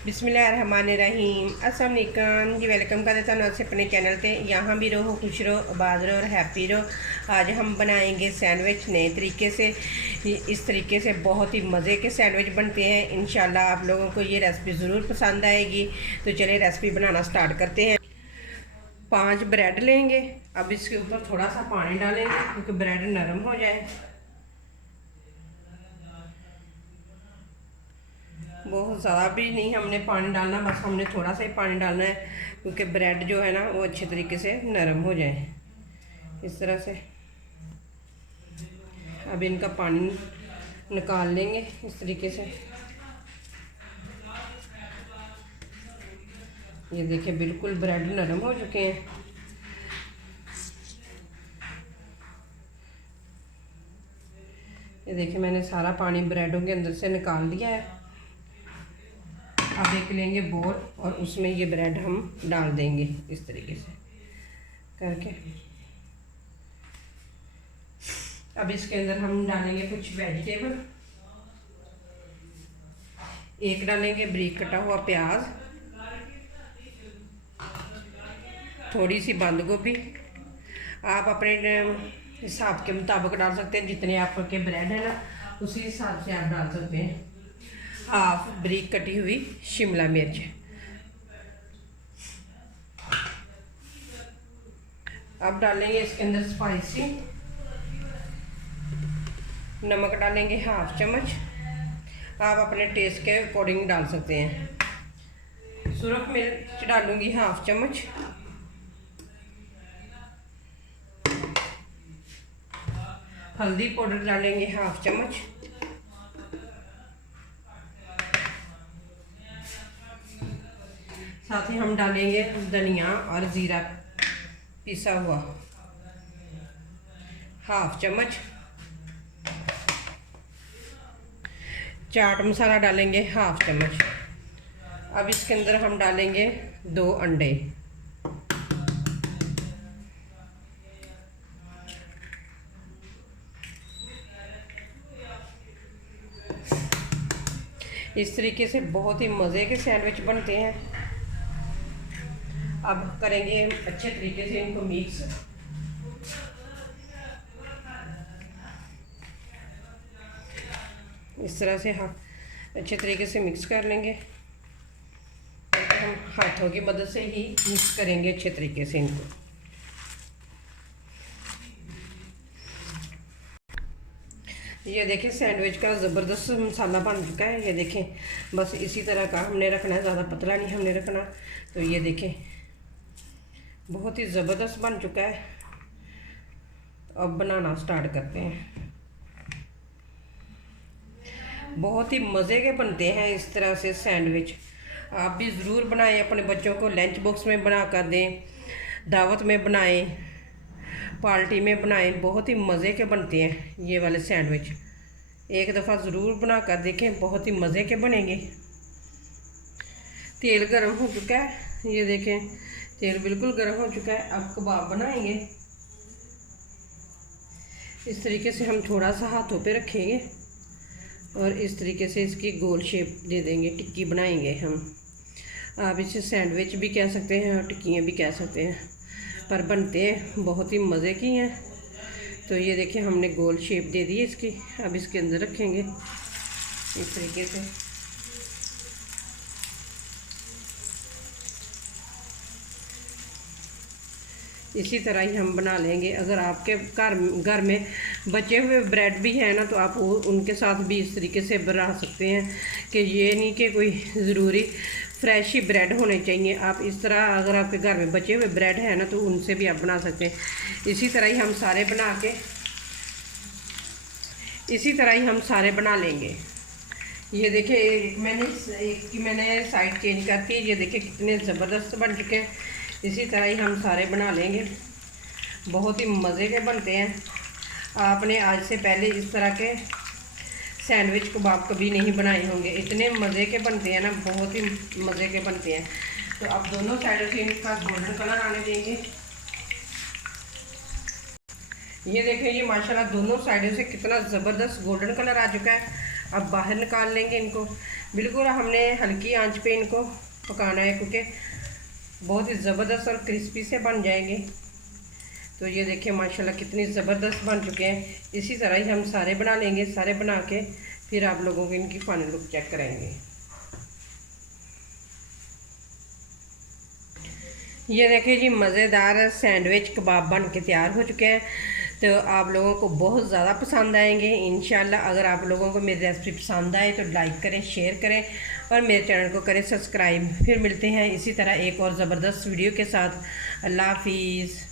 बिस्मिल्लाहिर्रहमानिर्रहीम। अस्सलाम वालेकुम जी, वेलकम कर देता हूँ आपसे अपने चैनल पे। यहाँ भी रहो, खुश रहो, आबाद रहो और हैप्पी रहो। आज हम बनाएंगे सैंडविच नए तरीके से। इस तरीके से बहुत ही मज़े के सैंडविच बनते हैं। इंशाल्लाह आप लोगों को ये रेसिपी ज़रूर पसंद आएगी। तो चलिए रेसिपी बनाना स्टार्ट करते हैं। 5 ब्रेड लेंगे। अब इसके ऊपर थोड़ा सा पानी डालेंगे क्योंकि ब्रेड नरम हो जाए। बहुत ज़्यादा भी नहीं हमने पानी डालना, बस हमने थोड़ा सा ही पानी डालना है क्योंकि ब्रेड जो है ना वो अच्छे तरीके से नरम हो जाए। इस तरह से अब इनका पानी निकाल लेंगे इस तरीके से। ये देखिए बिल्कुल ब्रेड नरम हो चुके हैं। ये देखिए मैंने सारा पानी ब्रेडों के अंदर से निकाल दिया है। अब एक लेंगे बोल और उसमें ये ब्रेड हम डाल देंगे इस तरीके से करके। अब इसके अंदर हम डालेंगे कुछ वेजिटेबल। एक डालेंगे बारीक कटा हुआ प्याज, थोड़ी सी बंद गोभी। आप अपने हिसाब के मुताबिक डाल सकते हैं, जितने आपके ब्रेड है ना उसी हिसाब से आप डाल सकते हैं। हाफ बारीक कटी हुई शिमला मिर्च। अब डालेंगे इसके अंदर स्पाइसी। नमक डालेंगे हाफ चम्मच। आप अपने टेस्ट के अकॉर्डिंग डाल सकते हैं। सुरख मिर्च डालूंगी हाफ चम्मच। हल्दी पाउडर डालेंगे हाफ चम्मच। साथ ही हम डालेंगे धनिया और ज़ीरा पिसा हुआ हाफ चम्मच। चाट मसाला डालेंगे हाफ चम्मच। अब इसके अंदर हम डालेंगे 2 अंडे। इस तरीके से बहुत ही मज़े के सैंडविच बनते हैं। अब करेंगे अच्छे तरीके से इनको मिक्स। इस तरह से हाँ अच्छे तरीके से मिक्स कर लेंगे। हम हाथों की मदद से ही मिक्स करेंगे अच्छे तरीके से इनको। ये देखें सैंडविच का ज़बरदस्त मसाला बन चुका है। ये देखें बस इसी तरह का हमने रखना है, ज़्यादा पतला नहीं हमने रखना। तो ये देखें बहुत ही ज़बरदस्त बन चुका है। अब बनाना स्टार्ट करते हैं। बहुत ही मज़े के बनते हैं इस तरह से सैंडविच। आप भी ज़रूर बनाएं, अपने बच्चों को लंच बॉक्स में बना कर दें, दावत में बनाएं, पार्टी में बनाएं। बहुत ही मज़े के बनते हैं ये वाले सैंडविच। एक दफ़ा ज़रूर बना कर देखें, बहुत ही मज़े के बनेंगे। तेल गर्म हो चुका है। ये देखें तेल बिल्कुल गर्म हो चुका है। अब कबाब बनाएंगे। इस तरीके से हम थोड़ा सा हाथों पे रखेंगे और इस तरीके से इसकी गोल शेप दे देंगे, टिक्की बनाएंगे हम। आप इसे सैंडविच भी कह सकते हैं और टिक्कियाँ भी कह सकते हैं, पर बनते हैं बहुत ही मज़े की हैं। तो ये देखिए हमने गोल शेप दे दी है इसकी। अब इसके अंदर रखेंगे इस तरीके से। इसी तरह ही हम बना लेंगे। अगर आपके घर में बचे हुए ब्रेड भी हैं ना तो आप उनके साथ भी इस तरीके से बना सकते हैं कि ये नहीं कि कोई ज़रूरी फ्रेश ही ब्रेड होने चाहिए। आप इस तरह अगर आपके घर में बचे हुए ब्रेड हैं ना तो उनसे भी आप बना सकते हैं। इसी तरह ही हम सारे बना लेंगे। ये देखिए मैंने साइड चेंज करती है। ये देखिए कितने ज़बरदस्त बन चुके हैं। इसी तरह ही हम सारे बना लेंगे। बहुत ही मज़े के बनते हैं। आपने आज से पहले इस तरह के सैंडविच कबाब कभी नहीं बनाए होंगे। इतने मज़े के बनते हैं ना, बहुत ही मज़े के बनते हैं। तो अब दोनों साइडों से इनका गोल्डन कलर आने देंगे। ये देखें ये माशाल्लाह दोनों साइडों से कितना ज़बरदस्त गोल्डन कलर आ चुका है। अब बाहर निकाल लेंगे इनको। बिल्कुल हमने हल्की आंच पे इनको पकाना है, क्योंकि बहुत ही ज़बरदस्त और क्रिस्पी से बन जाएंगे। तो ये देखिए माशाल्लाह कितनी ज़बरदस्त बन चुके हैं। इसी तरह ही हम सारे बना लेंगे। सारे बना के फिर आप लोगों को इनकी फाइनल लुक चेक करेंगे। ये देखिए जी, मज़ेदार सैंडविच कबाब बन के तैयार हो चुके हैं। तो आप लोगों को बहुत ज़्यादा पसंद आएंगे इंशाल्लाह। अगर आप लोगों को मेरी रेसिपी पसंद आए तो लाइक करें, शेयर करें और मेरे चैनल को करें सब्सक्राइब। फिर मिलते हैं इसी तरह एक और ज़बरदस्त वीडियो के साथ। अल्लाह हाफिज़।